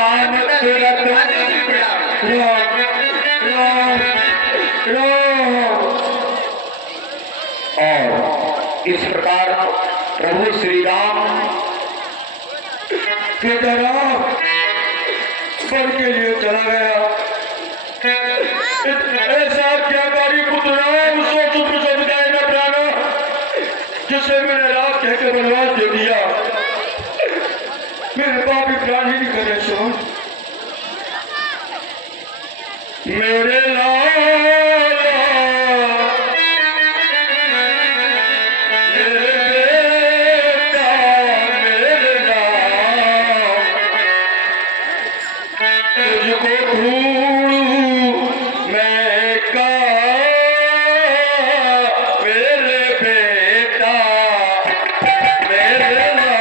राम तुरंत राम राम राम। और इस प्रकार प्रभु श्री राम के तरफ वन के लिए चला गया। ऐसा क्या कारी पुत्र राम सोच प्रसन्न जाए न प्राणा, जिसे मैंने रात कह के बनवास दे दिया। मेरे पापी प्राण ही नहीं करे सुन। मेरे लाला मेरे बेटा मेरे राम, तुझको ढूंढूं मैं कहाँ मेरे बेटा मेरे लाला।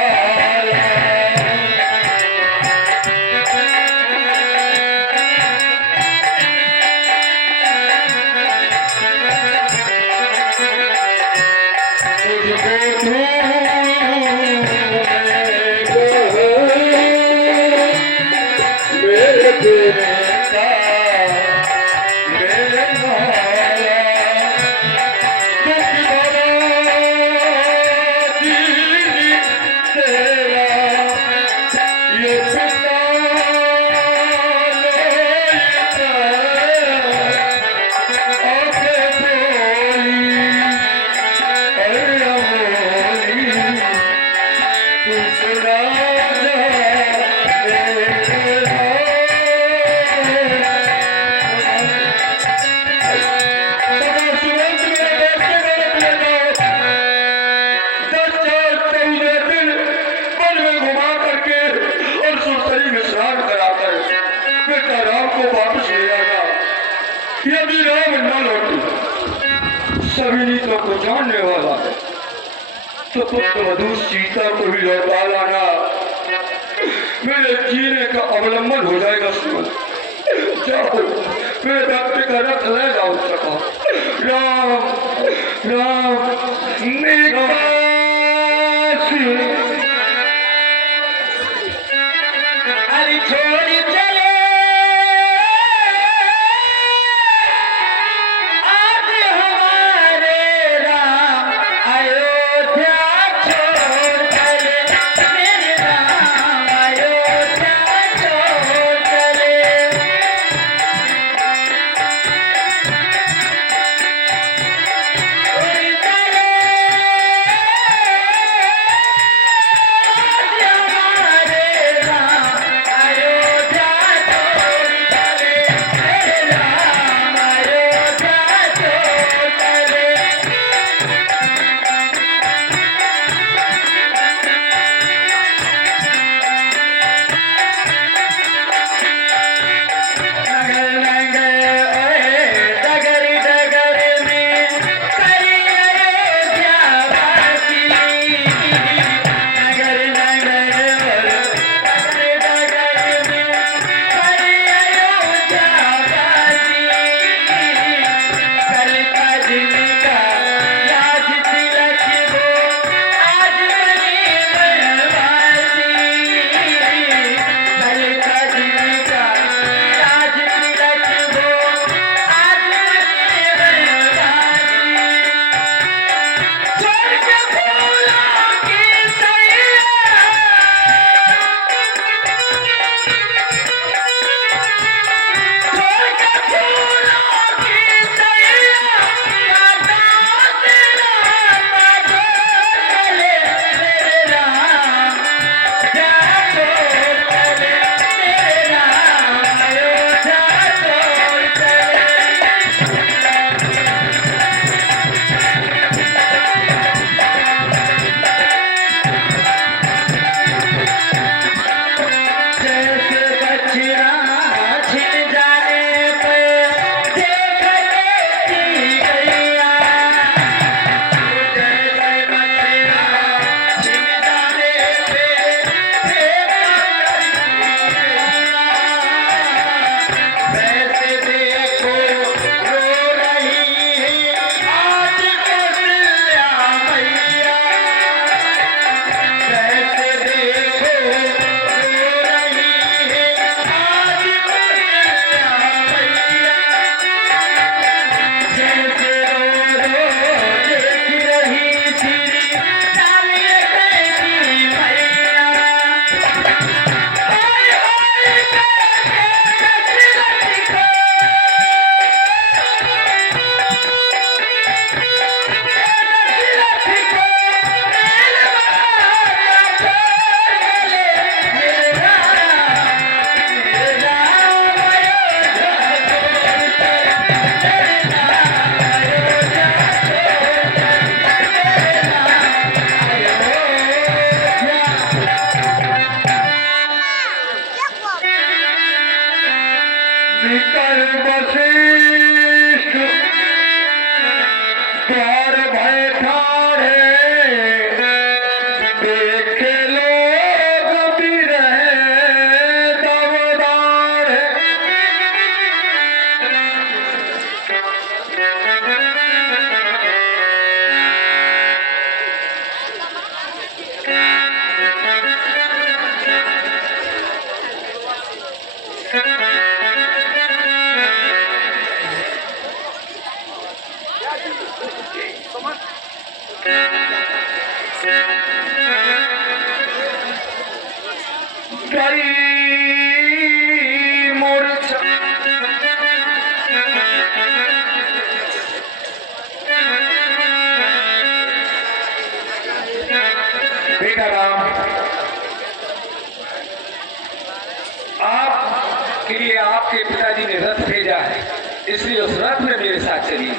यदि राम न लौटे सभी तो को जानने वाला है, तो पुत्र वधु सीता को भी लौटा लाना मेरे जीने का अवलंबन हो जाएगा। सुमन जाओ मेरे बेटे का रथ ले जाओ सका। राम राम मेरा अरे छोड़ी चले आज हमारे राम, अयोध्या छोड़ चले मेरे राम, अयोध्या छोड़ चले। छोड़ी चले आज हमारे राम, अयोध्या गई मूर्छा बेटा राम, आपके लिए आपके पिताजी ने रथ भेजा है, इसलिए उस रथ में मेरे साथ चलिए।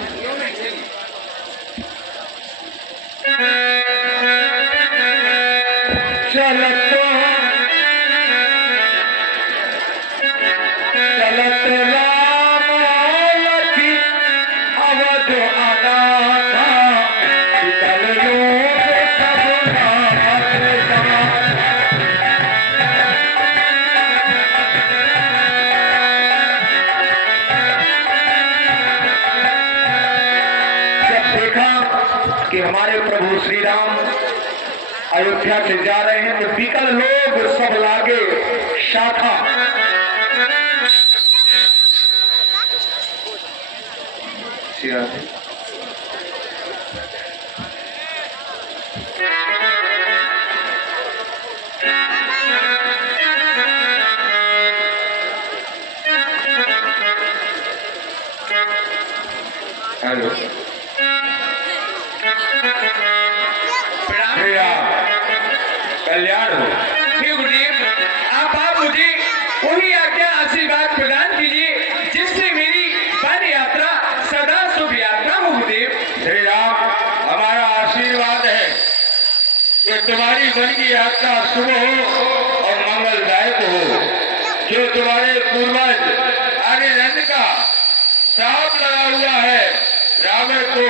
चलत चलत राम लखी अवध आना था, चल लोग सब नाथ समा। जब देखा कि हमारे प्रभु श्री राम अयोध्या से जा रहे हैं, तो विकल लोग सब लागे शाखा। हेलो, कल्याण हो। हे गुरुदेव, आप मुझे वही आज्ञा आशीर्वाद प्रदान कीजिए जिससे मेरी वन यात्रा सदा शुभ यात्रा हो। गुरुदेव श्री राम, हमारा आशीर्वाद है कि तुम्हारी वन की यात्रा शुभ हो और मंगलदायक हो। जो तुम्हारे पूर्वज आर्यनंद का श्राप लगा हुआ है रावण को,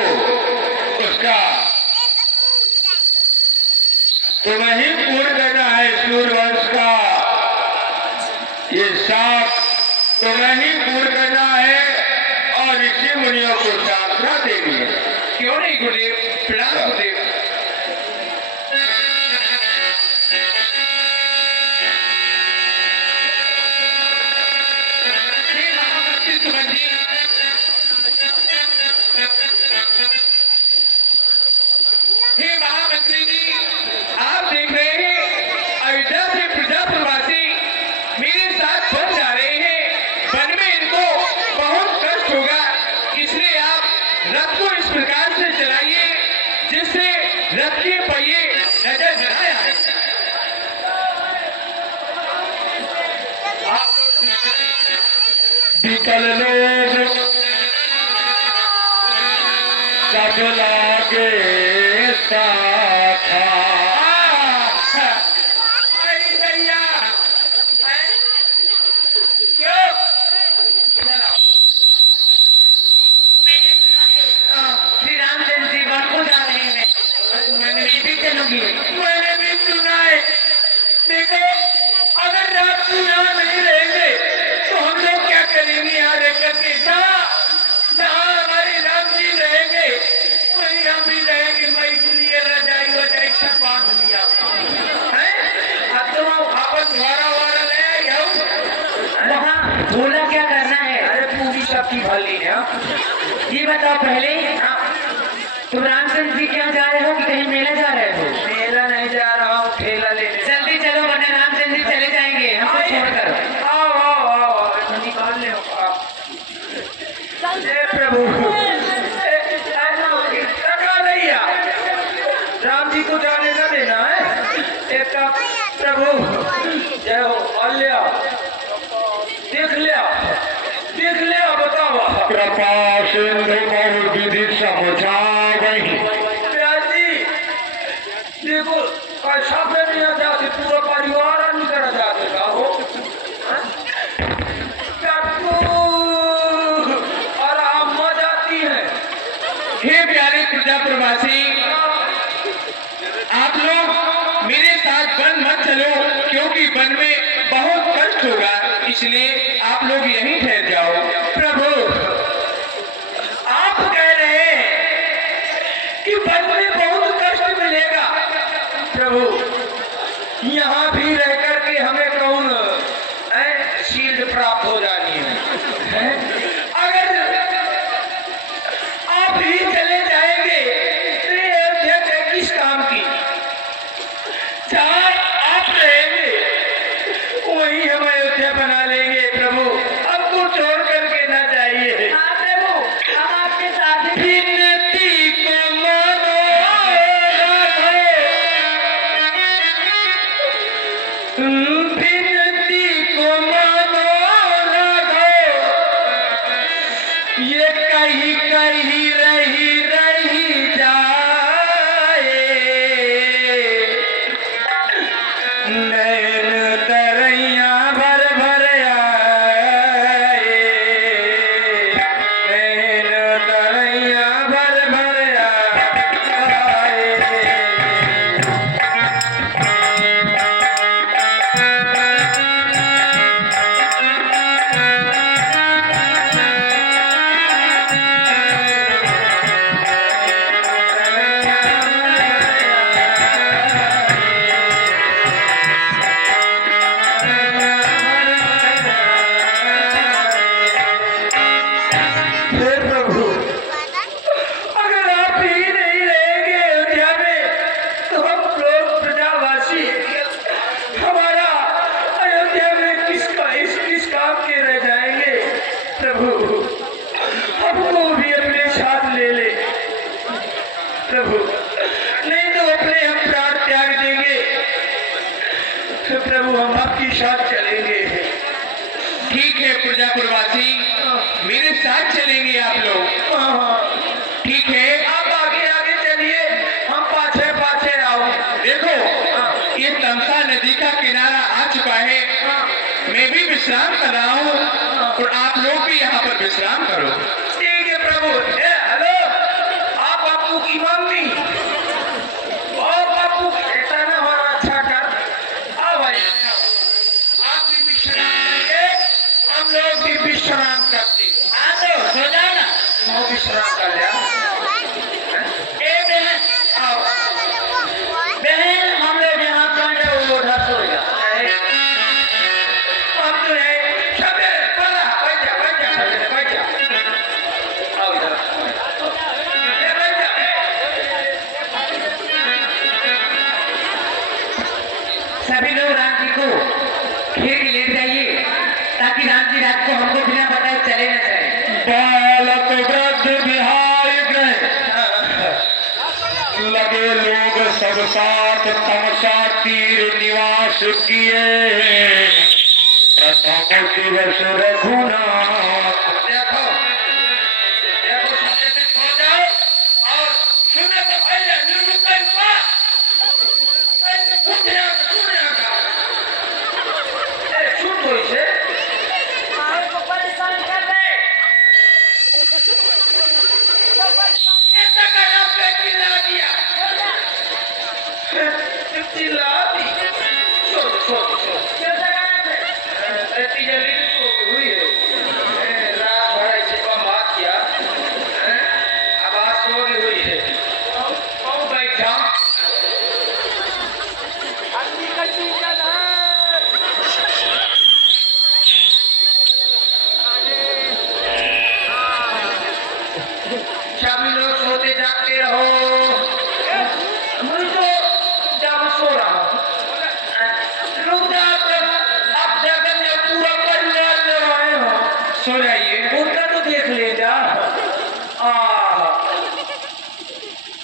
उसका तुम्हें ही पूर्ण करना है। सूर्यवंश का ये शाप तुम्हें ही पूर्ण करना है और ऋषि मुनियों को सांत्वना देनी है। क्यों नहीं गुरुदेव, प्रणाम गुरुदेव। हे महामंत्री सुमन जी, हे महामंत्री जी, आप देख रहे हैं अयोध्या से प्रजापुरवासी मेरे साथ बन जा रहे हैं। वन में इनको बहुत कष्ट होगा, इसलिए आप रथ को इस प्रकार से चलाइए जिससे रथ के पहिए नजर न आए। विकल लोग सब लागे साथा। अरे भैया, क्यों? इधर आओ। मैंने सुना है, श्री रामचंद्र जी वन को जा रहे हैं। मैंने भी चलूंगी। मैंने भी सुना है। देखो, अगर रात को यहाँ नहीं रहेंगे तो हम लोग क्या करेंगे यहाँ रह करके? जहाँ हमारे राम जी रहेंगे वहीं हम भी रहेंगे। मैं इसलिए रजाई वजाई सब बांध लिया है। अब तो वापस वारा ले आई हूँ। वहाँ भोला क्या करना है? अरे पूरी सब्जी भर ली है। ये बताओ पहले, तुम रामचंद्र जी क्या जा रहे हो कि कहीं मेला जा रहे हो? मेला नहीं जा रहा हूँ, ठेला लेने। जल्दी चलो वरना रामचंद्र जी चले जाएंगे हमको छोड़कर। आओ आओ आओ, निकाल ले आप। जय प्रभु। राम जी को जाने न देना है। एक प्रभु जय हो। अल्लाह देख लिया बताओ। कृपा सिंधु बहु विधि समझा वही। जी देखो, कैसा नहीं आता, पूरा परिवार निकल जाएगा हो। और आप मजा आती है। हे प्यारे प्रजापुरवासी, आप लोग मेरे साथ वन मत चलो क्योंकि वन में बहुत कष्ट होगा, इसलिए आप लोग यहीं ठहर जाओ। प्रभु, आप कह रहे हैं कि वन में बहुत कष्ट मिलेगा। प्रभु, यहाँ भी रह करके हमें कौन शील्ड प्राप्त हो जानी है? अगर आप ही चले जाएंगे तो अयोध्या प्रभु, नहीं तो अपने हम प्राण त्याग देंगे। प्रभु हम आपके साथ चलेंगे। ठीक है प्रजापुरवासी, मेरे साथ चलेंगे आप लोग। ठीक है, आप आगे आगे चलिए, हम पाछे पाछे आओ। देखो ये तमसा नदी का किनारा आ चुका है। मैं भी विश्राम कर रहा हूँ और आप लोग भी यहाँ पर विश्राम करो। ठीक है प्रभु। हेलो, आप बापू की मम्मी और बापू ऐसा ना होना, अच्छा कर। आओ भाई, आप भी विश्राम करिए, हम लोग भी विश्राम करते। हाँ तो सो जाओ ना, वो विश्राम कर लिया। ए बहन, आओ बहन, हम लोग यहाँ कांटे वो उधर सोएगा। हम तो है सबे बड़ा बच्चा बच्चा बच्चा, आओ इधर, ए बच्चा। सभी लोग राम जी को घेर के लेट जाइए ताकि राम जी रात को हमको बिना बताए चले न जाए। बालक वृद्ध बिहार गए, लगे लोग सब साथ तमसा तीर निवास किए। प्रथम दिवस रघुनाथ। देखो देखो, सोते में सो जाओ और सुने तो पहले निर्मुख का सुन तो इसे सभी लोग सोते जागते रहो। मैं तो जब सो रहा हूँ, रुक जाओ, आप जगह में पूरा परिवार ले आए हो। सो जाइए। उनका तो देख ले जा।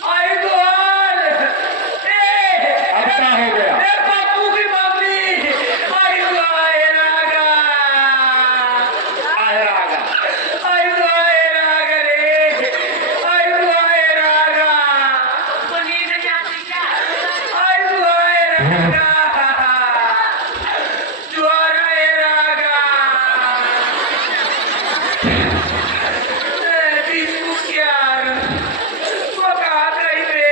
आई गोल, अब क्या हो गया? बापू की मम्मी, आई गो आए रागा, आए रागा, आई गो आए रागा रे, आई गो आए रागा, आई गो आए रागा, जुआर आए रागा। बिस्कुट यार, वो कहाँ गई बे?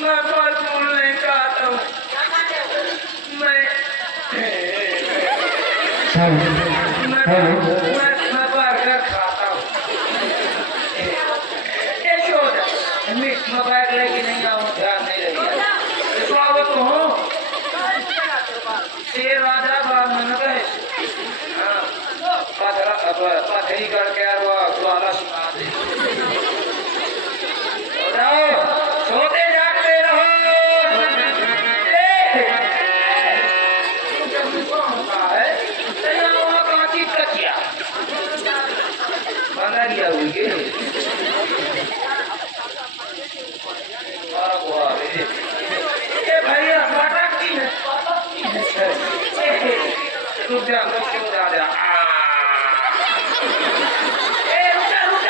मैं फल फूल नहीं खाता हूँ। मैं बर्गर खाता हूँ। यशोदा, मैं बैग लेके नहीं आऊँ, ध्यान नहीं रहेगा। स्वागत हो, ये राजा ब्राह्मण का है। हाँ, पथरी करके यार वो द्वारा सुना दे। सो जाओ, सोते जागते रहो। कहाँ है? यहाँ वहाँ कहाँ की कचिया? बना दिया हुई के? वाह रे। ए भैया, पटाख की है? रुक जा, मुझको उड़ा जा। रुक जा,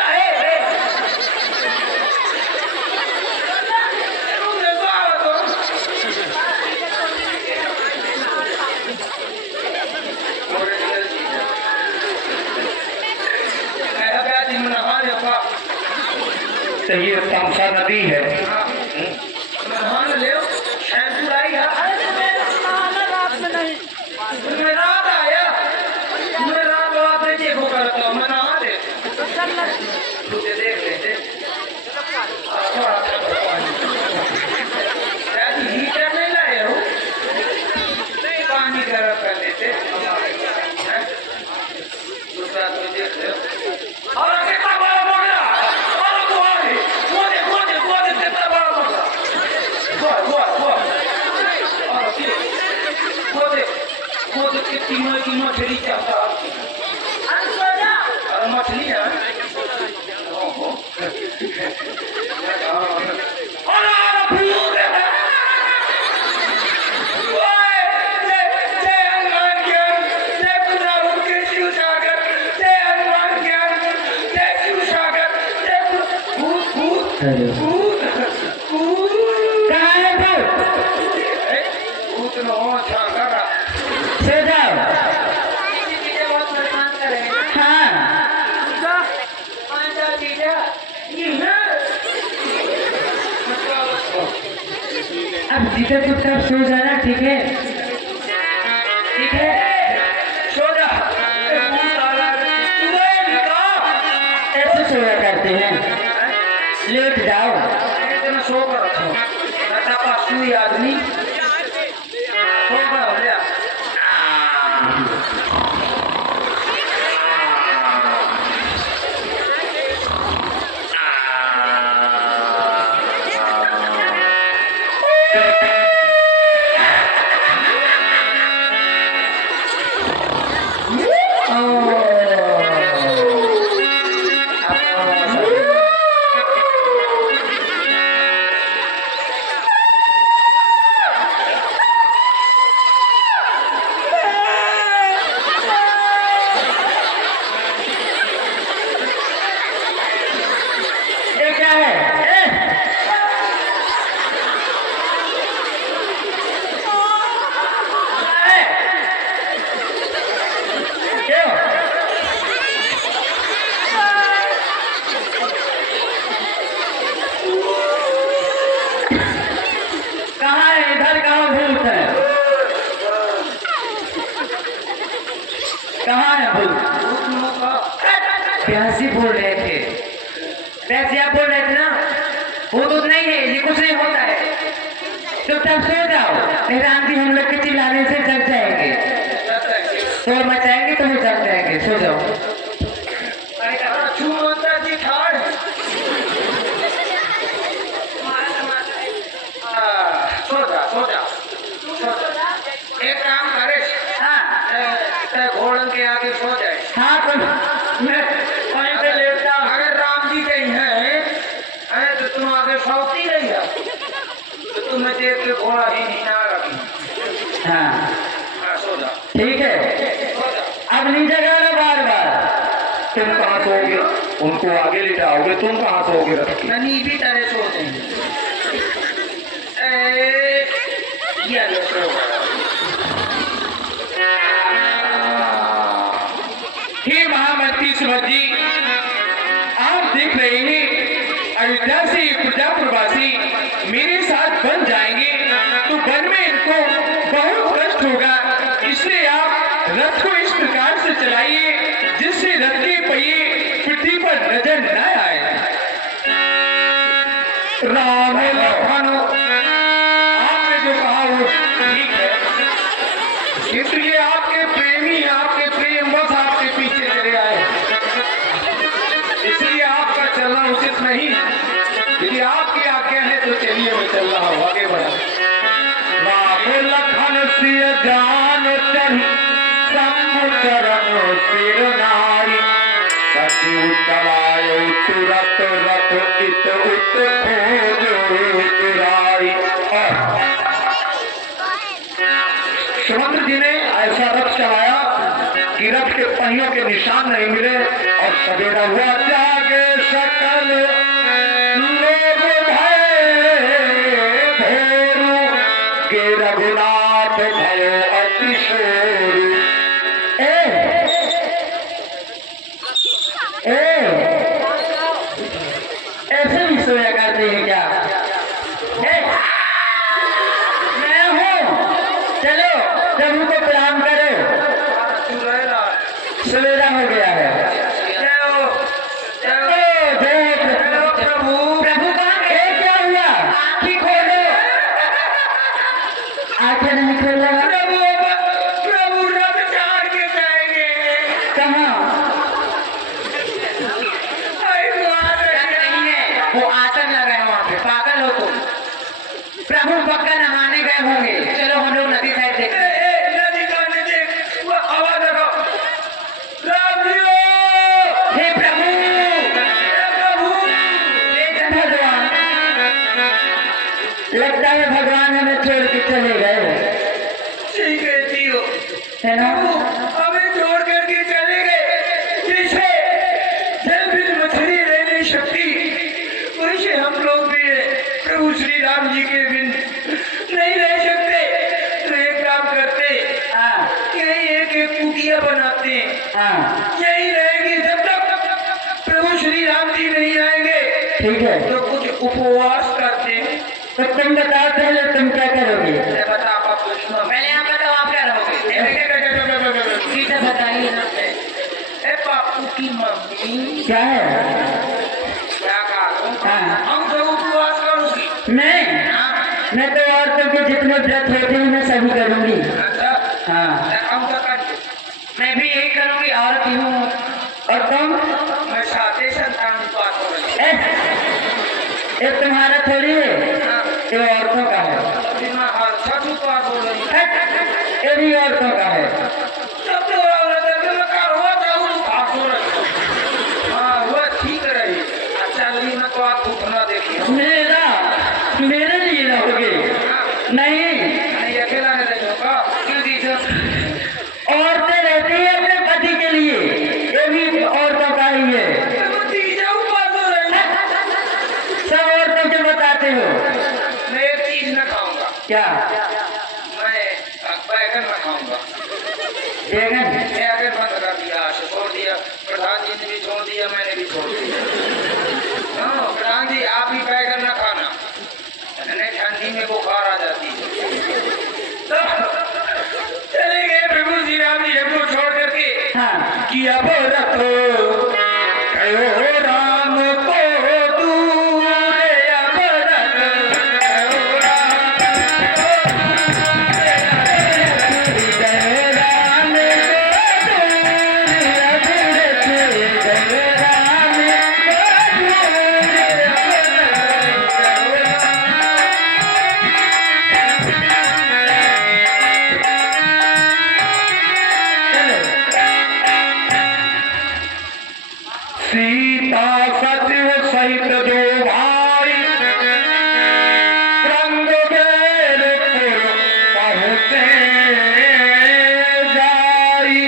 तो ये तमसा नदी है। नहान ले, शैम्पू लाई है। मैं रात आया, मैं रात रात में देखो करता हूँ, मैं नहा दे। तुझे देख लेते। हीटर नहीं लाए हो, पानी गर्म कर लेते। दूसरा तो देख लो। और कितना बड़ा बगड़ा, और वो दे कितना बड़ा बगड़ा। वो दे कितनी मछली चाहता। और मछली है। भूत ओए, जय हनुमान ज्ञान, जय पुनाउर के शिव सागर, जय हनुमान ज्ञान, जय शिव सागर, जय भूत भूत भूत भूत कहाँ है भूत? भूत न हो सागर सो जाओ। चीजें बहुत परेशान कर रहे हैं। हाँ, कौन सा चीजें? ये है अब जीते चुपचाप सो जाना, ठीक है? ठीक है? सो जा। ए, भूत आ रहा है। सुबह निकाल। ऐसे सोया करते हैं, लेट जाओ। इतना सो कर रखो। मैं पासू आदमी सो कर हो गया। ये क्या है? क्यों? कहाँ है? इधर कहाँ भूत है? कहाँ है भूत? प्यासी बोल रहे थे, वैसे आप बोल रहे थे ना, भूत नहीं है, ये कुछ नहीं होता है। चुपचाप सो जाओ, नहीं आंधी हम लोग के चिल्लाने से जग जाएंगे, शोर मचाएंगे तो वो जग जाएंगे। सो जाओ। एक काम करे हाँ घोड़न के आगे सो जाए। हाँ, तो मैं वहीं पे लेटता हूँ। अगर राम जी कहीं हैं अरे तो तुम आगे सौती रही है तो तुम्हें देख के घोड़ा ही नहीं ना रखी। हाँ हाँ, सो जा ठीक है, सो जा। अब नहीं जगाना बार बार। तुम कहाँ सोओगे? उनको आगे लिटाओगे, तुम कहाँ सोओगे रख के? ननी भी तरह सो देंगे। ये लो सो हे महामंत्री सुभद्र जी, आप देख रहे हैं अयोध्या से प्रजा प्रवासी मेरे साथ बन जाएंगे तो वन में इनको बहुत कष्ट होगा, इसलिए आप रथ को इस प्रकार से चलाइए जिससे रथ के पहिए पृथ्वी पर नजर न आए। राम लखन, आपने जो कहा वो ठीक है, इसलिए आपके प्रेमी आपके प्रेम बस आपके पीछे चले आए, इसलिए आपका चलना उचित नहीं। यदि आपकी आज्ञा है तो चलिए, मैं चल रहा हूँ, आगे बढ़ा। राम लखन सिय जान चढ़ी शंभु चरण सिर नारी, सचिव चलायो तुरत रथ इत उत खोजो तुराई। सुमंत्र जी ने ऐसा रथ चलाया कि रथ के पहियों के निशान नहीं मिले और सवेरा हुआ जागे सकल लोग भय भोरू के रघुनाथ भयो अतिशोरू। ऐसे भी सोया करते हैं क्या? मैं हूँ, चलो प्रभु को प्रणाम करो, तू रहेगा। सवेरा हो गया है। जय हो, जय हो, जय जय हो प्रभु। प्रभु कहाँ गए? क्या हुआ? आँखें खोलो। आँखें नहीं खोल लगा? प्रभु रथ चार के जाएंगे। कहाँ? रथ नहीं है, वो आसन लगा है वहाँ पे। पागल हो तुम? प्रभु पक्का नहाने गए होंगे, चलो हम लोग नदी साइड देखते हैं। नदी का देख वो आवाज लगाओ। राम जी हो, हे प्रभु, हे प्रभु। हे भगवान, लगता है भगवान हमें छोड़ के चले गए, सही कहती हो। है ना? हमें छोड़ करके चले गए, जैसे जल बिन मछली रह नहीं सकती, वैसे हम लोग भी प्रभु श्री राम जी के बिन नहीं रह सकते। तो एक काम करते, हाँ यही एक एक कुटिया बनाते हैं, हाँ यही रहेंगे जब तक प्रभु श्री राम जी नहीं आएंगे। ठीक है। तो कुछ उपवास करते हैं। तो तुम बताओ पहले तुम क्या करोगे? मैं बता आप पूछना, पहले आप बताओ आप क्या रहोगे? ठीक है बताइए ना। ए बापू की मम्मी क्या है? क्या कहा? हाँ। हम सब उपवास करूंगी। मैं तो औरतों के जितने व्रत होते हैं मैं सभी करूंगी। अच्छा, हाँ हम तो कर, मैं भी यही करूंगी, औरत ही हूँ। और तुम? मैं साथे संतान उपवास करूंगी। ये तुम्हारा थोड़ी है, ये औरतों का है। छठ उपवास हो रही, ये भी औरतों का है। तब तो औरत है, मैं हुआ था उपवास हो रही। हाँ हुआ ठीक रही। अच्छा नहीं मैं तो आप उठना देखिए। मेरे लिए रहोगे? नहीं, नहीं अकेला नहीं रही होगा। क्यों दीजिए? औरतें रहती है अपने पति के लिए, ये भी औरतों का ही है। तीजा उपवास हो रही, सब औरतों के बताते हो। मैं एक चीज न खाऊंगा। क्या? मैं बैगन न खाऊंगा। बैगन? बैगन बंद कर दिया, छोड़ दिया। प्रधान जी ने भी छोड़ दिया, मैंने भी छोड़ दिया। हाँ प्रधान जी आप भी बैगन न खाना, नहीं ठंडी में बुखार आ जाती है। तो चले गए प्रभु श्री राम जी हमको छोड़ करके। हाँ कि अब रखो कहो राम को दूर, अब रखो राम सीता सचिव सहित दो भाई रंगबेरपुर पहुँचे जाई।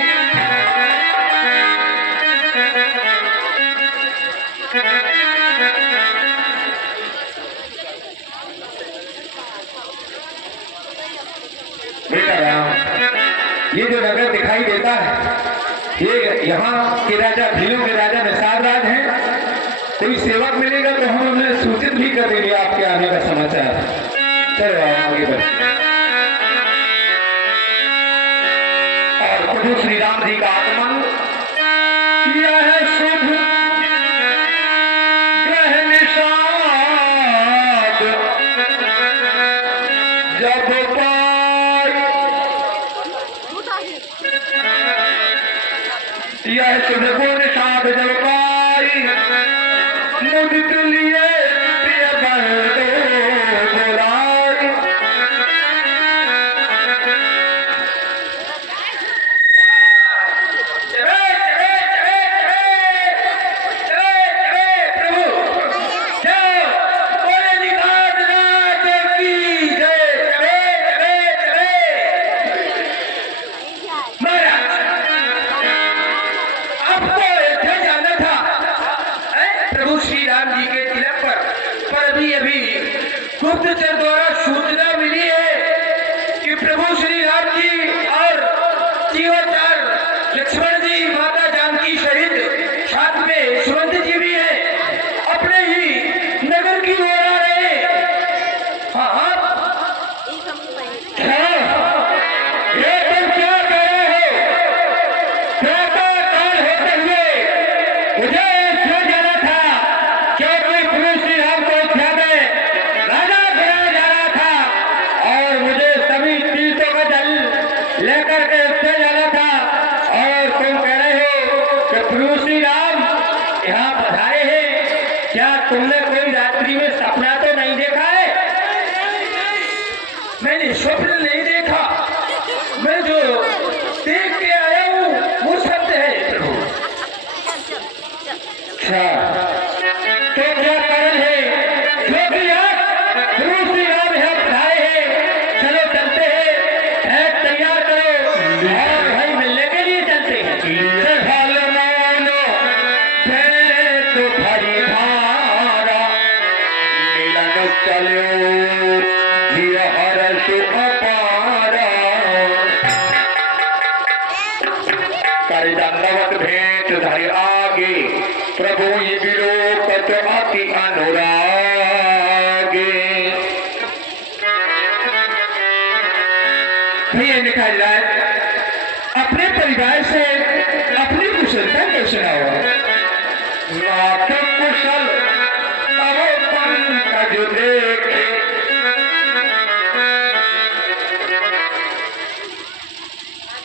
बेटा राम, ये जो नगर दिखाई देता है, ये यहाँ के राजा भीलों के राजा निषाद राज हैं। कोई सेवक मिलेगा तो हम उन्हें सूचित भी कर देंगे आपके आने का समाचार। चलो आगे बढ़ते। और प्रभु श्री राम जी का आगमन किया है शुभ ग्रह निषाद, जब पाई यह शुभ गुण निषाद जब पाई, मुदित लिए प्रिय बंधु बुराई। गुप्तचर द्वारा सूचना मिली है कि प्रभु श्री राम जी और जीवाचार लक्ष्मण जी माता जानकी सहित साथ में सुमंत जी भी है, अपने ही नगर की ओर आ रहे। हाँ ये तुम क्या कर रहे हो? प्रातःकाल होते हुए मुझे क्यों जाना था? क्योंकि प्रभु श्री राम को अयोध्या में राजा बनाया जा रहा था और मुझे सभी तीर्थों का जल लेकर के उससे जाना था। और तुम कह रहे हो कि प्रभु श्री राम यहाँ पधारे हैं। क्या तुमने कोई रात्रि में सपना तो नहीं देखा है? मैंने स्वप्न नहीं देखा, मैं जो देख के आया हूँ वो सत्य है प्रभु। अच्छा तो क्या कारण है जो भी आप प्रभु श्री राम चलो यह हर्ष अपारा कर दंडवत भेंट धर आगे प्रभु ये विलोकत अति अनुरागे। भैया निकाल जाए अपने परिवार से अपनी कुशलता कैसे ना हो। नाथ कुशल तब पंकज देखे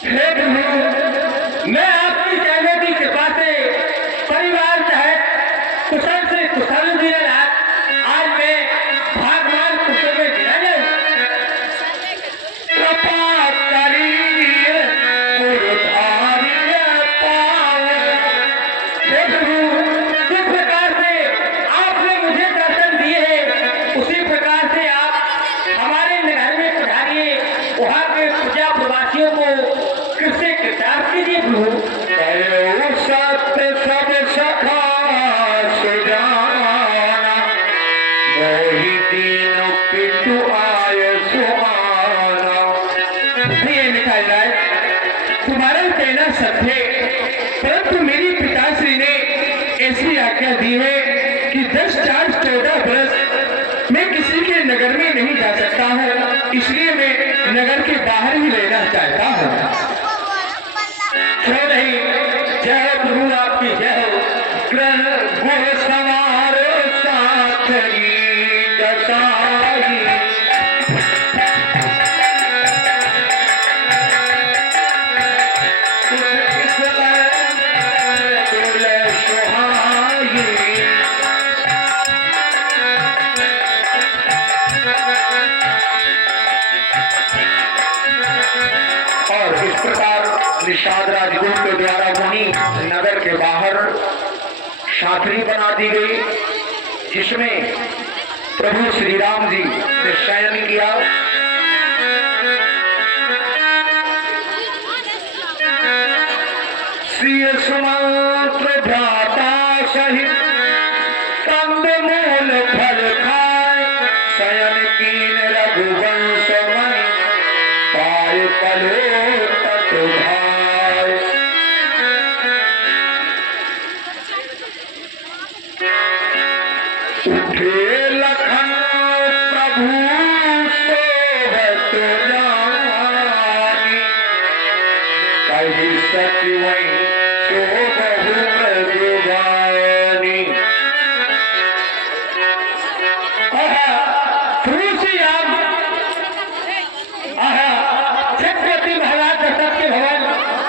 हे प्रभु, मैं आपकी जयवती कृपा से परिवार सहित कुशल से कुशल दिन रात आज मैं भागवान कुशल में गिरा जाऊं। कृपा करिए गुरुधारिय पावे। हे प्रभु, जिस प्रकार से आपने मुझे दर्शन दिए हैं उसी प्रकार से आप हमारे घर में पधारिए, वहाँ के प्रजा प्रवासियों को कृष्ण कृतार्थ कीजिए प्रभु। कयो सत्य सब सखा सुजाना मोहि दीन पितु आय सुहाना। ये निकाल जाए तुम्हारा कहना सत्य है, परंतु मेरी पिताश्री ने ऐसी आज्ञा दी है कि 10, 4, 14 वर्ष मैं किसी के नगर में नहीं जा सकता हूँ, इसलिए मैं नगर के बाहर ही रहना चाहता हूँ। क्यों नहीं, जय हो प्रभु आपकी जय हो। ग्रह गुह सवार साथरी दसाई कुल सुहाई। और इस प्रकार निषाद राजगुरु के द्वारा वहीं नगर के बाहर शांतरी बना दी गई, जिसमें प्रभु श्री राम जी ने शयन किया। श्री सुमंत्र भ्राता सहित कंदमूल फल खाए शयन कीन रघुवंश मणि पाय पलो तत भाई। उठे लखन प्रभु सोबत जानी कही सचिवई सो बहु मृदुवानी। छत्रपति महाराज दशरथ के भवन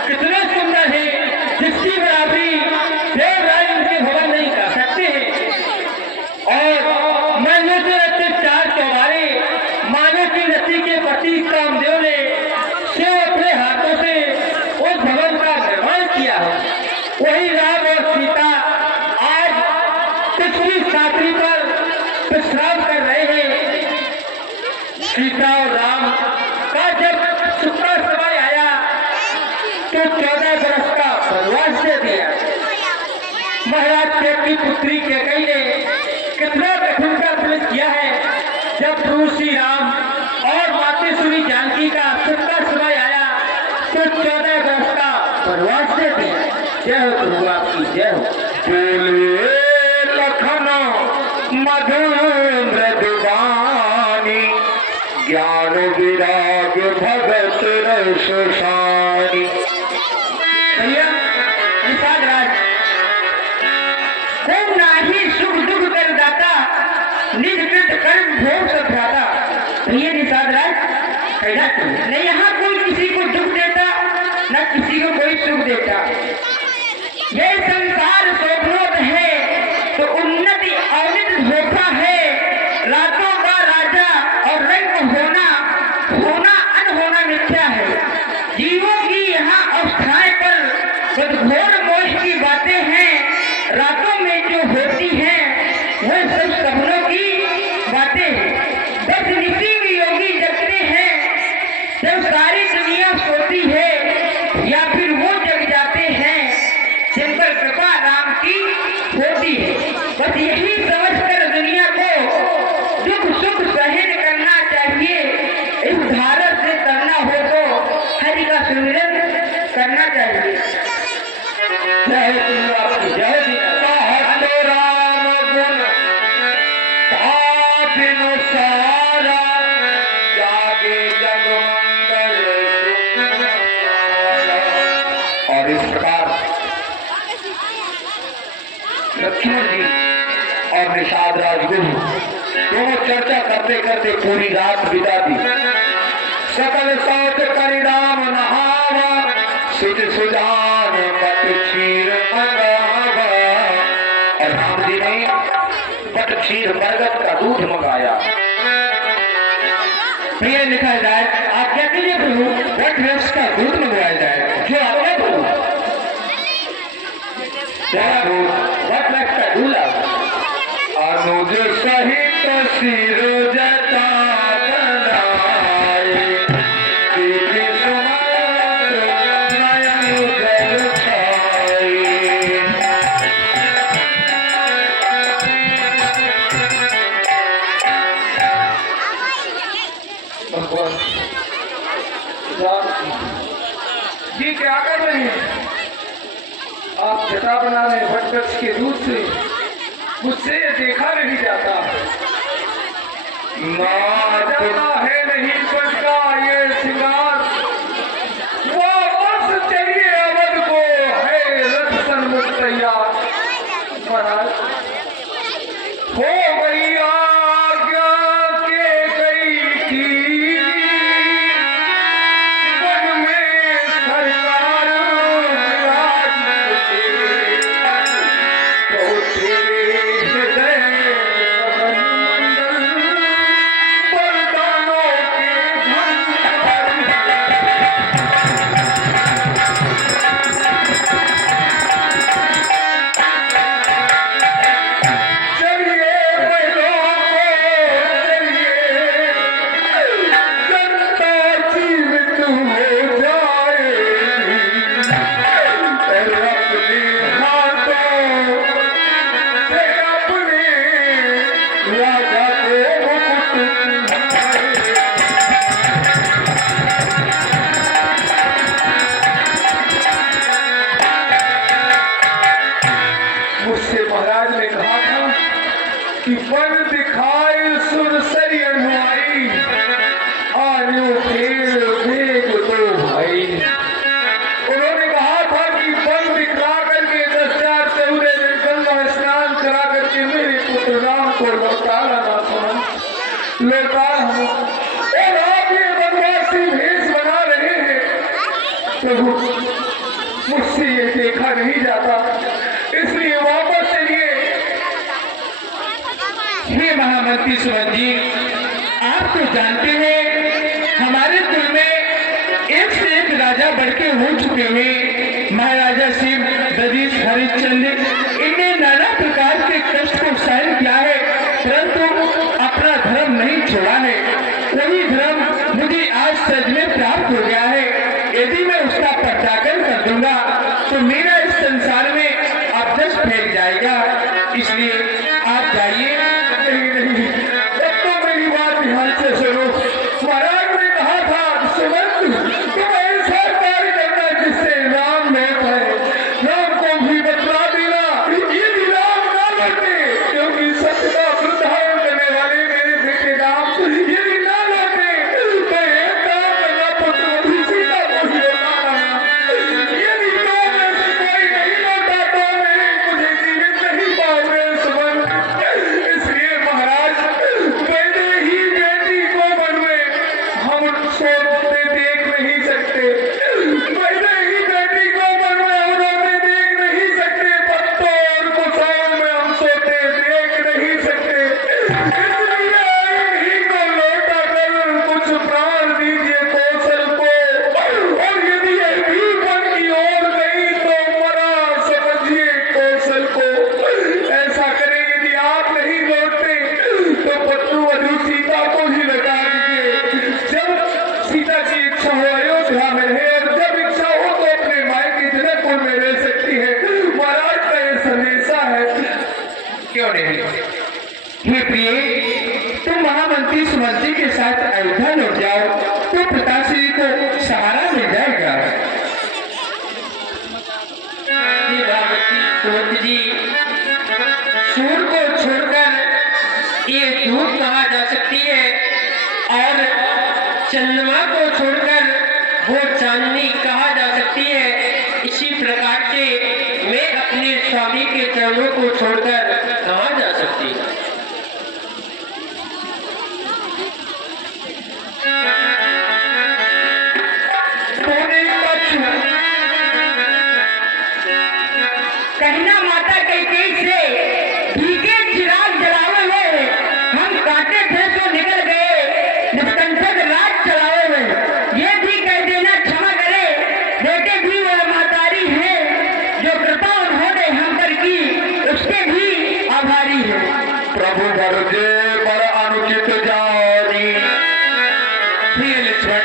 कितने सुंदर है, जिसकी बराबरी देवराय उनके भवन नहीं कर सकते हैं। और मैंने जो रचित 4 चौबारे मानव की रति के पति कामदेव ने शिव अपने हाथों से उस भवन का निर्माण किया है। वही राम और सीता आज पिछली छात्री पर विश्राम कर रहे हैं। सीता और राम का जब शुक्ला समय आया तो 14 वर्ष का वनवास दे दिया। महाराज शेख की पुत्री कैकेयी ने कितना कठिन का प्रवेश किया है। जब प्रभु श्री राम और मातेश्वरी जानकी का शुक्ला समय आया तो 14 वर्ष का वनवास दे दिया। जय हो प्रभु आपकी जय हो। बोले लखन मधु मृदुवानी ज्ञान विराग भगत रस सानी। भैया निषाद राज को नाही सुख दुख कर दाता निज कृत कर्म भोग सब भ्राता। भैया निषाद राज कहना न यहाँ कोई किसी को दुख देता न किसी को कोई सुख देता। ये संसार स्वप्नोत है तो उन्नति अवनित धोखा है। रातों का राजा और रंग होना होना अनहोना मिथ्या है। जीवों की यहाँ अवस्थाएं पर घोर मोह की बातें हैं। रातों में जो होती हैं वह सब सपनों की बातें हैं। बस ऋषि योगी जगते हैं जब सारी दुनिया सोती है, या फिर वो जग जाते हैं जिन पर कृपा राम की सारा जागे जगमंगल सुख। और इस प्रकार लक्ष्मण जी और निषाद राजगुरु दोनों चर्चा करते करते पूरी रात बिता दी। सकल सौत परिणाम नहावा, सुज सुजान पट क्षीर मंगावा। और राम जी ने पट क्षीर बरगद का दूध मंगाया। प्रिय लिखा जाए, आप क्या कीजिए प्रभु, वट वृक्ष का दूध मंगवाया जाए। जो आपने प्रभु वट वृक्ष का दूध अनुज सहित सिर जता बनाए, दीदी सुमंत नयन जल छाए। भगवान जी क्या कर रहे हैं आप? जटा बना रहे हैं वट वृक्ष के दूध से। मुझसे ये देखा नहीं जाता, जाता है नहीं बनता ये सिंगार। वापस चलिए अवध को, है रथ सन्मुख तैयार। महाराज हो गई आज्ञा के गई की, वन में सरकार विराजते। तो तेरे हृदय पवन मंडल, वरदानों के भंडार। चलिए महलों को चलिए, जनता जीवित हो जाएगी। और अपने हाथों से अपने राजा को मुकुट दिलाए। मुझसे महाराज ने कहा था कि वन दिखाए सुरसरी अनुआई, आर्यो खेल देख दो भाई। उन्होंने कहा था कि वन दिखला करके 10,414 दिन गंगा स्नान करा करके मेरे पुत्र राम को लौटा लाना सुना, लौटा हम। और आप ये बनवासी भेष बना रहे हैं प्रभु, मुझसे ये देखा नहीं जाता, इसलिए वापस चलिए। हे महामंत्री सुमन जी, आप तो जानते हैं हमारे कुल में एक से एक राजा बढ़ के हो चुके हुए। महाराजा शिव, दधीच, हरिश्चंद्र, इन्हें नाना प्रकार के कष्ट को सहन किया है, परंतु अपना धर्म नहीं छोड़ा है। वही धर्म मुझे आज सच में प्राप्त हो गया है। यदि मैं उसका पटाखन कर दूंगा तो मेरा इस संसार में अभ्यस फैल जाएगा। इसलिए आप जाइए। नहीं नहीं, अब तो मेरी बात ध्यान से सुनो। महाराज ने कहा था सुमंत, तुम ऐसा कार्य करना जिससे राम लौट आए। राम को भी बतला देना, ये भी राम ना लौटे, क्योंकि सत्य का वृद्धारण करने वाले मेरे बेटे राम यदि ना लौटे तो एक काम करना, पुत्र वधू सीता को ही लौटाना। यदि दो में से कोई नहीं लौटा तो मुझे जीवित नहीं पाओगे सुमंत। इसलिए महाराज, मैंने ही बेटी को बनवे हम सोते देख नहीं सकते। मैंने ही बेटी को बनवे उन्होंने देख नहीं सकते। पत्तों और कुशाओं में हम सोते देख नहीं सकते। इसलिए इन्हीं को लौटा कर कुछ प्राण दीजिए कौशल को। और यदि यह भी वन की ओर गई तो मरा समझिए कौशल को। ऐसा करें, यदि आप नहीं लौटते तो पत्नी वधू सीता को ही लगा दीजिए। जब सीता की इच्छा हो अयोध्या में रहे, और जब इच्छा हो तो अपने मायके जनकपुर में रह सकती है। महाराज का ये संदेशा है। क्यों नहीं? हे प्रिय, तुम महामंत्री सुमन जी के साथ अयोध्या लौट जाओ तो प्रतापसिंह को सहारा मिल जाएगा। हे भगवती सुमंत जी, सूर को छोड़कर ये दूध कहाँ जा सकती है? चंद्रमा को छोड़कर वो चांदनी कहा जा सकती है, इसी प्रकार से मैं अपने स्वामी के चरणों को छोड़कर कहा जा सकती है। कहना माता कैकेयी से भीगे चिराग जलावे हुए हम काटे थे तो निकल गए, निष्कंठक राज चलावे हुए ये भी कह देना क्षमा करे, बेटे भी वह मातारी है जो कृपा उन्होंने हम पर की, उसके भी आभारी है। प्रभु भरोसे पर अनुचित जानी। प्रिय लक्ष्मण,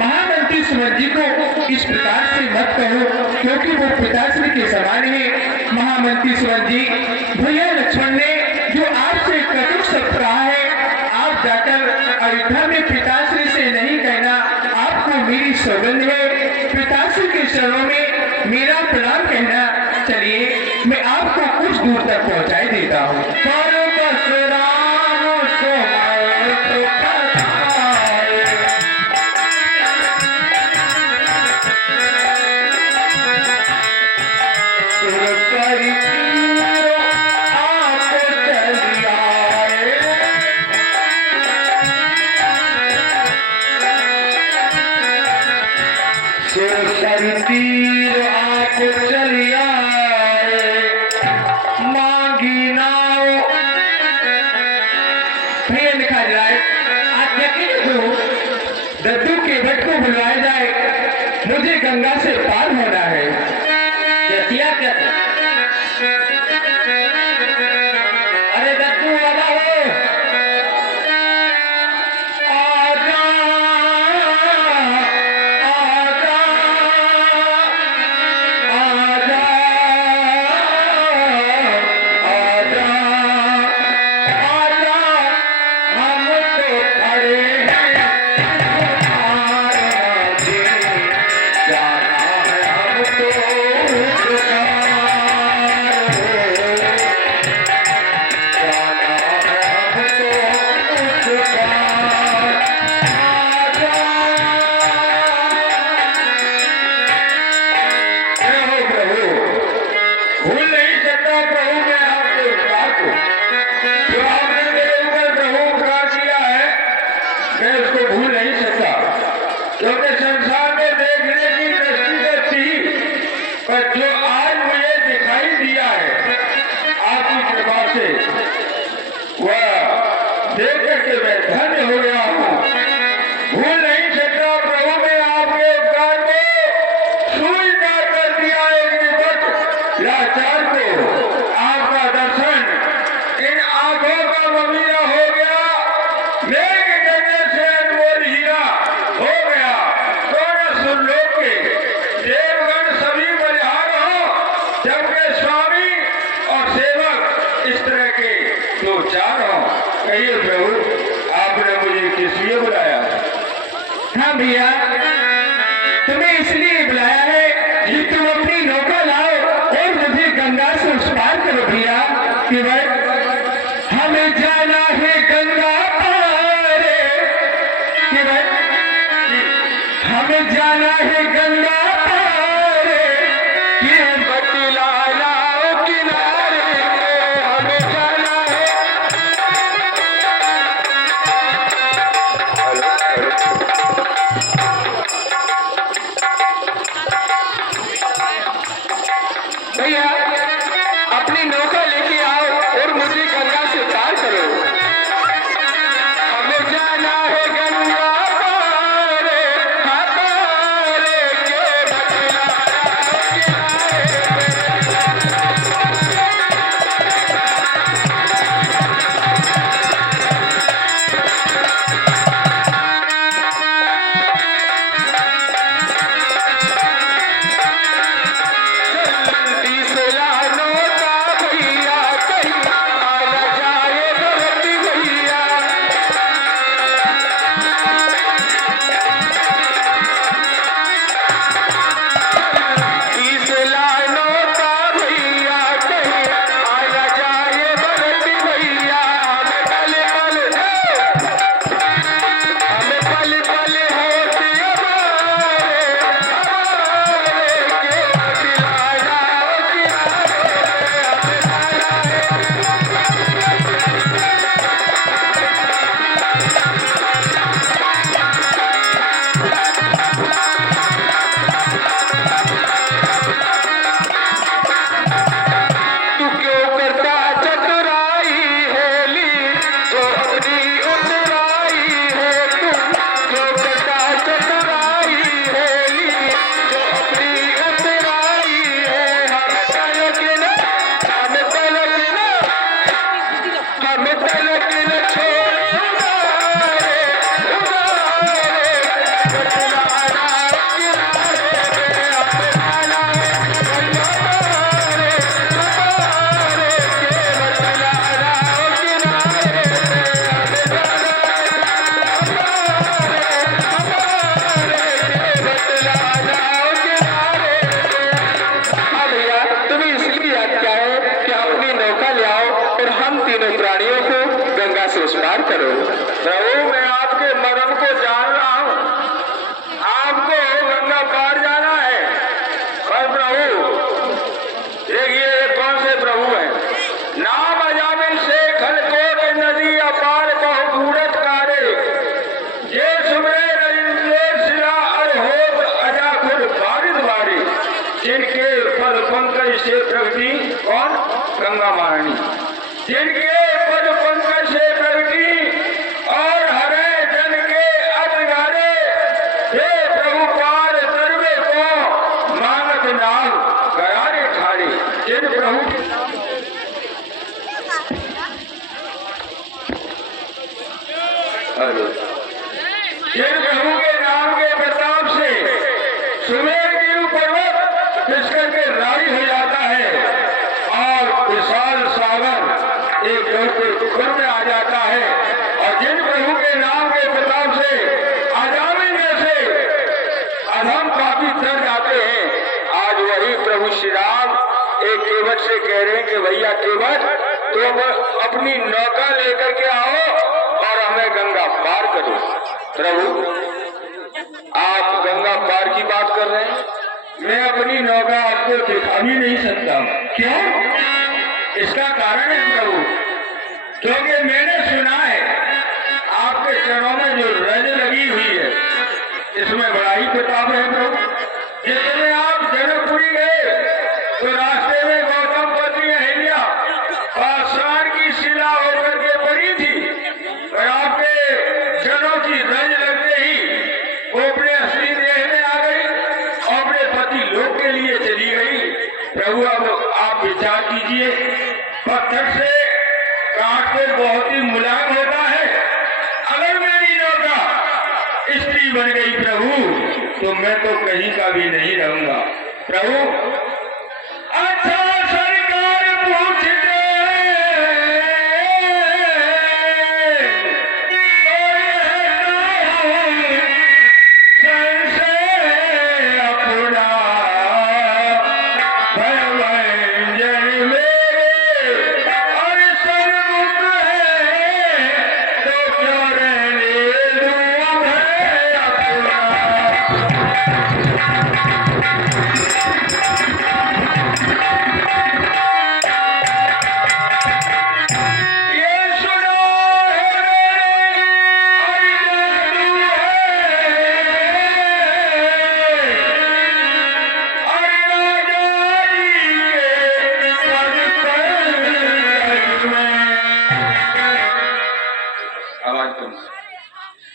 महामंत्री सुमन जी को इस प्रकार से मत कहो, क्योंकि वो पिताश्री के समान है। महामंत्री सुमन जी, भैया लक्ष्मण ने जो आपसे कटुक शब्द कहा है, आप जाकर अयोध्या में पिताश्री से नहीं कहना। आपको मेरी सौगंध है, पिताश्री के चरणों में मेरा प्रणाम कहना। चलिए मैं आपको कुछ दूर तक पहुंचाई देता हूँ। तीर आप चलिया मांगी नाव। प्रिय लिखा जाए, आज्ञा की हो दद्दू के भट्ट को बुलवाया जाए, मुझे गंगा से पार होना है। जैसिया क्या अरे दद्दू वाला हो, आजा आजा आजा आजा आजा, हम तो खड़े हैं तुम्हारा जी, जाना है हमको क्योंकि संसार में देखने की दृष्टि तो थी, पर जो आज मुझे दिखाई दिया है आपकी कृपा से, वह देख करके मैं धन्य हो गया हूँ। भूल नहीं सकता प्रभु, मैं आपके उपकार को स्वीकार कर दिया। एक विपट लाचार को आपका दर्शन इन आंखों का ममीना हो गया, मेघ गगन से अनमोल हीरा हो गया। सुन लो के देवगण सभी बलिहार हो, जबकि स्वामी और सेवक इस तरह के दो चार हो। कहिए प्रभु, आपने मुझे किस लिए बुलाया? हाँ भैया, तुम्हें इसलिए बुलाया है कि तुम अपनी नौका लाओ और मुझे गंगा से उस पार करो भैया। केवल हमें जाना है गंगा पार, केवल हमें जाना है गंगा पार, ये बतलाओ किनारे, हमें जाना है। भैया अपनी नौका लेके आओ और मुझे गंगा से पार करो। हमें जाना है गंगा पार, पार के हेलो। जिन प्रभु के नाम के प्रताप से सुमेरगिरी पर्वत खिसकर के राई हो जाता है और विशाल सागर एक जल के खुर में आ जाता है, और जिन प्रभु के नाम के प्रताप से आजामी में से अधम पापी तर जाते हैं, आज वही प्रभु श्री राम एक केवट से कह रहे हैं कि भैया केवट तुम अपनी नौका लेकर के आओ और हमें गंगा पार करो। प्रभु आप गंगा पार की बात कर रहे हैं, मैं अपनी नौका आपको दिखा भी नहीं सकता। क्यों? इसका कारण है प्रभु, क्योंकि मैंने सुना है आपके चरणों में जो रज लगी हुई है इसमें बड़ा ही प्रताप है प्रभु। जितने आप जनकपुरी गए तो रास्ते में गौतम पत्नी अहिल्या पाषाण की शिला होकर के पड़ी थी, और आपके चरणों की रज लगते ही वो अपने असली देह में आ गई और अपने पति लोक के लिए चली गई। प्रभु अब आप विचार कीजिए, पत्थर से काटते बहुत ही मुलायम होता है, अगर मेरी नौका स्त्री बन गई प्रभु तो मैं तो कहीं का भी नहीं रहूंगा। प्रभु अच्छा सरकार पूछते अपना भयभंजन मेरे और सर्वमुख है तो क्यों रहने दूं भय अपना।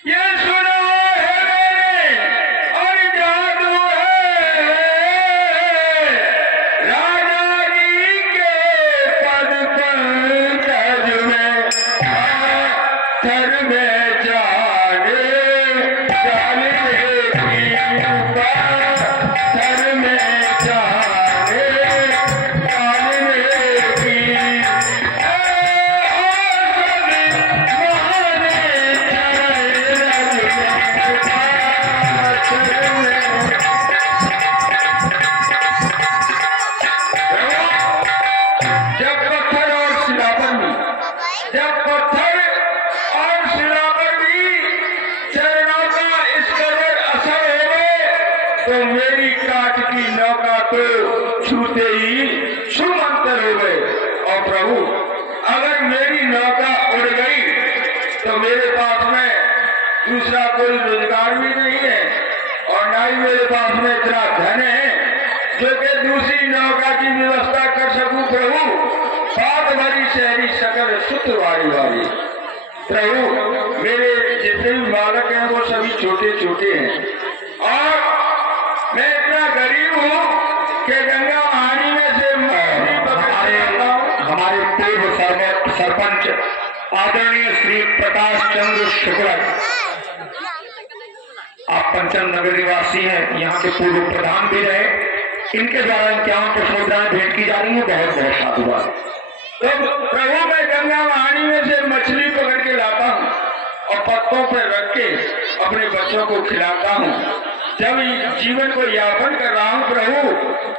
ये सुनो है मैंने और जादू है राजा जी के पद पंकज में पत्थर में जाने जाने की पत्थर में जाने जाने की तो मेरी काट की नौका तो छूते ही छुमंतर हो गए। और प्रभु अगर मेरी नौका उड़ गई तो मेरे पास में दूसरा कोई रोजगार भी नहीं है और ना ही मेरे पास में इतना धन है जो कि दूसरी नौका की व्यवस्था कर सकूं। प्रभु बात भरी शहरी सकल सुत वारी वारी। प्रभु मेरे जितने भी बालक हैं वो सभी छोटे छोटे हैं और मैं इतना गरीब हूँ कि गंगा महानी में से हमारे पूर्व सरपंच आदरणीय श्री प्रकाश चंद्र शुक्ला, आप पंचम नगर निवासी हैं, यहाँ के पूर्व प्रधान भी रहे, इनके द्वारा इम्तिहान प्रशोधनाएं भेंट की जा रही है। बहुत बहुत साधुवाद। तो प्रभु मैं गंगा महानी में से मछली पकड़ के लाता हूँ और पत्तों पर रख के अपने बच्चों को खिलाता हूँ। जब जीवन को यापन कर रहा हूँ प्रभु,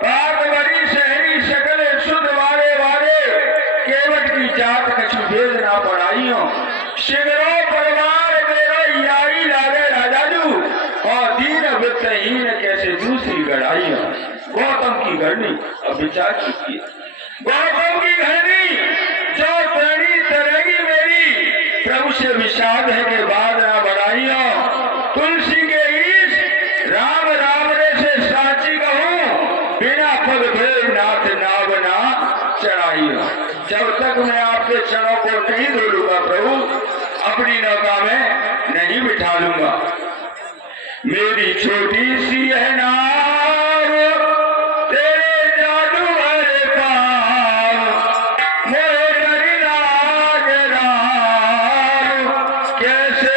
बात बड़ी शहरी सकल शुद्ध वारे वारे केवट की जात कछु भेद ना पढ़ाई हो शिगरो परिवार मेरो यारी लागे राजाजू और दीन वित्तहीन कैसे दूसरी गढ़ाई हो। गौतम की घरनी अब विचार कीजिए, गौतम की घरनी जो प्रेणी तरेगी मेरी प्रभु से विषाद है के बाद ना बढ़ाई हो। तुलसी के ईश राम राम रे से साची कहूँ बिना पग भेद नाथ नाव ना चढ़ाई हो। जब तक मैं आपके चरणों को नहीं धो लूंगा प्रभु अपनी नौका में नहीं बिठा लूंगा। मेरी छोटी सी है नाव तेरे जादू वाले पाँव मोहे डरी लागे राम कैसे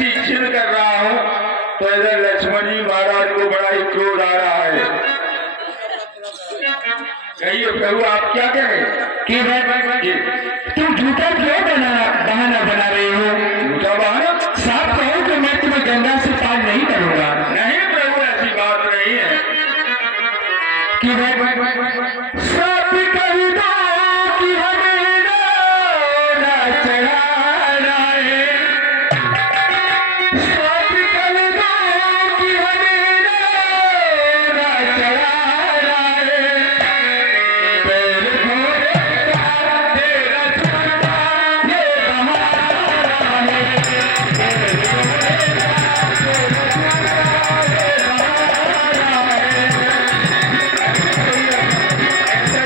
ऐसी जिद कर रहा हूँ तो इधर लक्ष्मण जी महाराज को बड़ा ही क्रोध आ रहा है। कहिए प्रभु आप क्या कहें कि भाई तुम झूठा क्यों बहाना बना रहे हो? झूठा बहाना? साफ कहो कि मैं तुम्हें गंगा से पार नहीं करूंगा। नहीं प्रभु ऐसी बात नहीं है कि साफ कह दो कि हमें ना चढ़ाना है, साफ कह दो कि हमें ना चढ़ाना है। बैल घोड़े का तेरा झूठा ये बहाना है, बैल घोड़े का तेरा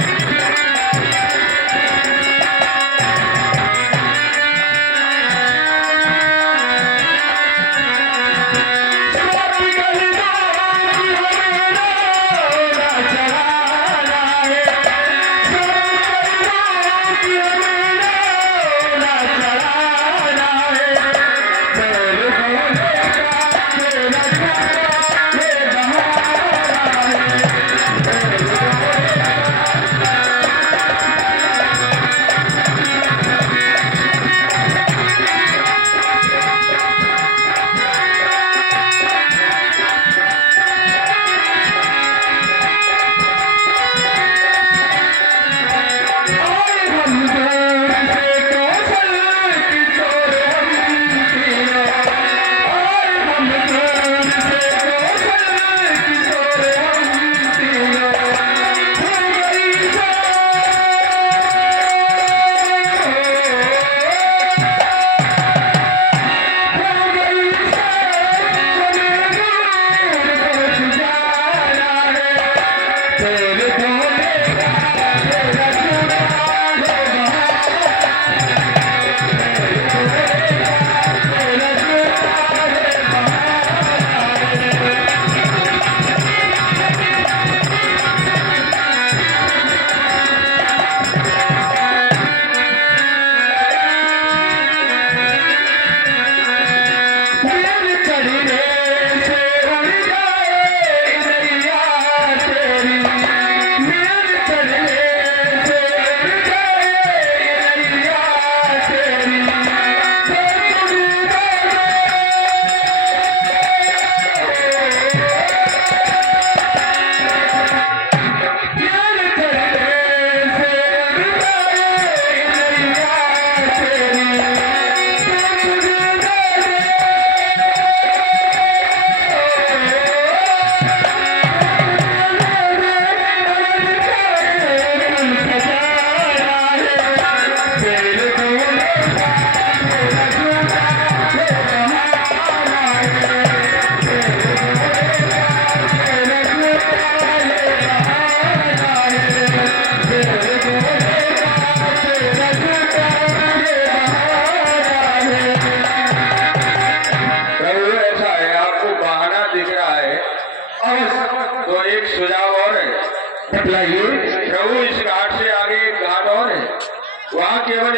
झूठा ये बहाना है। तो एक सुझाव और है। बतलाइए।